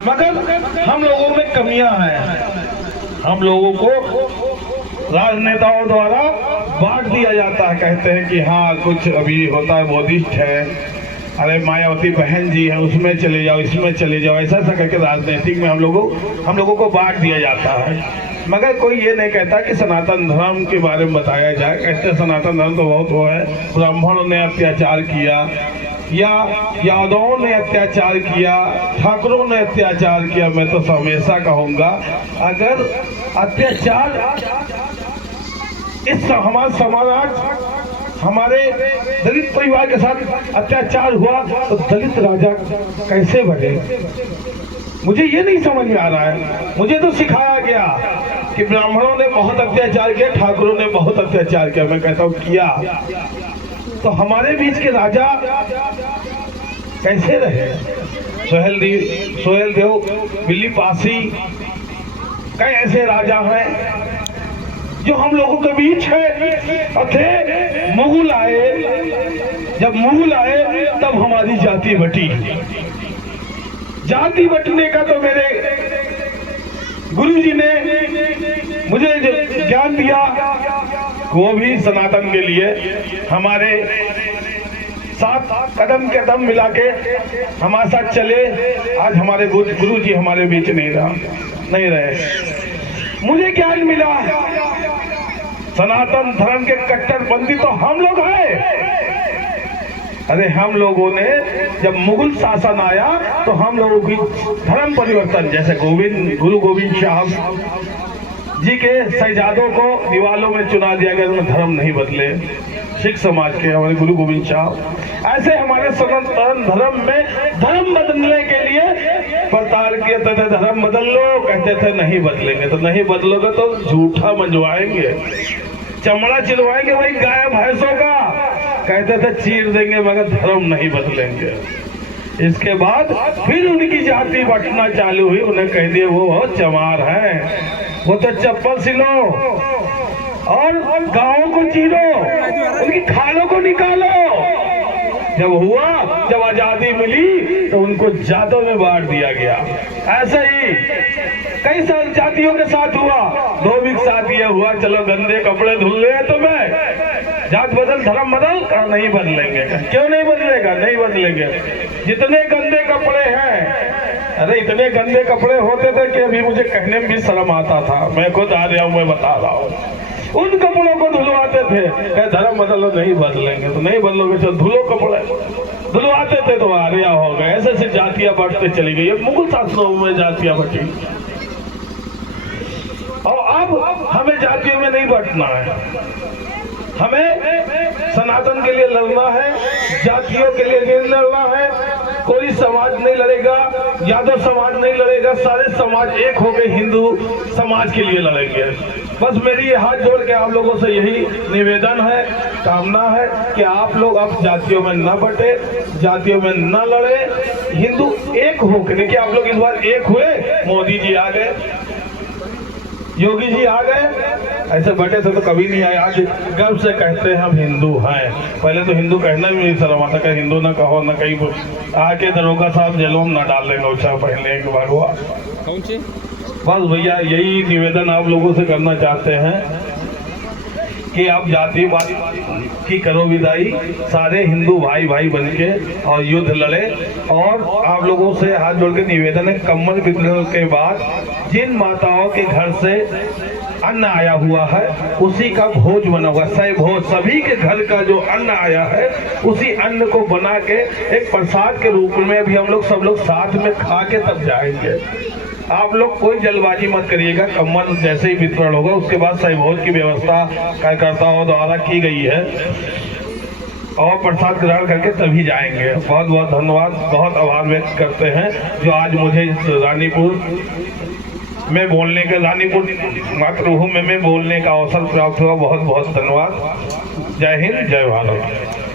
मगर हम लोगों में कमियां हैं। हम लोगों को राजनेताओं द्वारा बांट दिया जाता है। कहते हैं कि हाँ कुछ अभी होता है, बौद्धिस्ट है, अरे मायावती बहन जी है, उसमें चले जाओ, इसमें चले जाओ, ऐसा ऐसा करके राजनीतिक में हम लोगों को बांट दिया जाता है। मगर कोई ये नहीं कहता कि सनातन धर्म के बारे में बताया जाए। कहते हैं सनातन धर्म तो बहुत वो है, ब्राह्मणों ने अत्याचार किया या यादवों ने अत्याचार किया, ठाकुरों ने अत्याचार किया। मैं तो हमेशा कहूँगा, अगर अत्याचार इस हमारा समाज हमारे दलित परिवार के साथ अत्याचार हुआ तो दलित राजा कैसे बने? मुझे ये नहीं समझ में आ रहा है। मुझे तो सिखाया गया कि ब्राह्मणों ने बहुत अत्याचार किया, ठाकुरों ने बहुत अत्याचार किया। मैं कहता हूँ किया तो हमारे बीच के राजा कैसे रहे? सोहेल देव, बिल्ली पासी, कई ऐसे राजा हैं जो हम लोगों के बीच है। थे मुगल आए, जब मुगल आए तब हमारी जाति बटी। जाति बटने का तो मेरे गुरुजी ने मुझे ज्ञान दिया, वो भी सनातन के लिए हमारे साथ कदम के कदम मिला के हमारे साथ चले। आज हमारे गुरुजी हमारे बीच नहीं रहे। मुझे ज्ञान मिला, सनातन धर्म के कट्टरपंथी तो हम लोग हैं। अरे हम लोगों ने जब मुगल शासन आया तो हम लोगों की धर्म परिवर्तन, जैसे गुरु गोविंद साहब जी के शहजादों को दीवालों में चुना दिया गया, उन्होंने धर्म नहीं बदले। सिख समाज के हमारे गुरु गोविंद साहब, ऐसे हमारे सनातन धर्म में धर्म बदलने के लिए प्रचार किए थे, धर्म बदल लो। कहते थे नहीं बदलेंगे, तो नहीं बदलोगे तो झूठा मंजवाएंगे, चमड़ा चिरवाएंगे वही गाय भैंसों का। कहते थे चीर देंगे मगर धर्म नहीं बदलेंगे। इसके बाद फिर उनकी जाति बंटना चालू हुई। उन्हें कह दिए वो बहुत चमार है, वो तो चप्पल सिलो और गाँव को चीरो, उनकी खालों को निकालो। जब आजादी मिली तो उनको जातों में बांट दिया गया। ऐसे ही कई सारी जातियों के साथ हुआ। धोबी के साथ ये हुआ, चलो गंदे कपड़े धुल ले तो मैं जात बदल धर्म बदल, नहीं बदलेंगे। क्यों नहीं बदलेगा? नहीं बदलेंगे। जितने गंदे कपड़े हैं, अरे इतने गंदे कपड़े होते थे कि अभी मुझे कहने में भी शर्म आता था। मैं खुद आ रहा हूँ, मैं बता रहा हूँ। उन कपड़ों को धुलवाते थे, धर्म बदलो, नहीं बदलेंगे तो नहीं बदलोगे, चलो धुलो कपड़े। धुलवाते थे तो आर्या हो गए। ऐसे ऐसे जातियां बढ़ते चली गई। मुगल शासनों में जातियां बढ़ी और अब हमें जातियों में नहीं बढ़ना है। हमें सनातन के लिए लड़ना है, जातियों के लिए नहीं लड़ना है। कोई समाज नहीं लड़ेगा, यादव समाज नहीं लड़ेगा, सारे समाज एक हो गए हिंदू समाज के लिए लड़ेंगे। बस मेरी ये हाथ जोड़ के आप लोगों से यही निवेदन है, कामना है कि आप लोग अब जातियों में न बटे, जातियों में न लड़े, हिंदू एक हो के। देखिए आप लोग इस बार एक हुए, मोदी जी आ गए, योगी जी आ गए, ऐसे बटे थे तो कभी नहीं आए। आज गर्व से कहते हैं हम हिंदू हैं। पहले तो हिंदू कहना भी नहीं शर्म आता, कि हिंदू ना कहो, ना कहीं आके दरोगा साहब जेलों में न डाल देंगे। अच्छा पहले एक बार हुआ। बस भैया यही निवेदन आप लोगों से करना चाहते हैं कि आप जातिवाद की करो विदाई, सारे हिंदू भाई भाई बनके और युद्ध लड़े। और आप लोगों से हाथ जोड़ के निवेदन है, कम्मल विद्रोह के बाद जिन माताओं के घर से अन्न आया हुआ है उसी का भोज बना हुआ, सही भोज, सभी के घर का जो अन्न आया है उसी अन्न को बना के एक प्रसाद के रूप में भी हम लोग सब लोग साथ में खा के तब जाएंगे। आप लोग कोई जल्दबाजी मत करिएगा। कम्मल जैसे ही वितरण होगा उसके बाद सही भोज की व्यवस्था कार्यकर्ताओं द्वारा की गई है और प्रसाद ग्रहण करके तभी जाएंगे। बहुत बहुत धन्यवाद, बहुत आभार व्यक्त करते हैं जो आज मुझे रानीपुर में बोलने का, रानीपुर मातृभूमि में बोलने का अवसर प्राप्त हुआ। बहुत बहुत धन्यवाद। जय हिंद, जय भारत।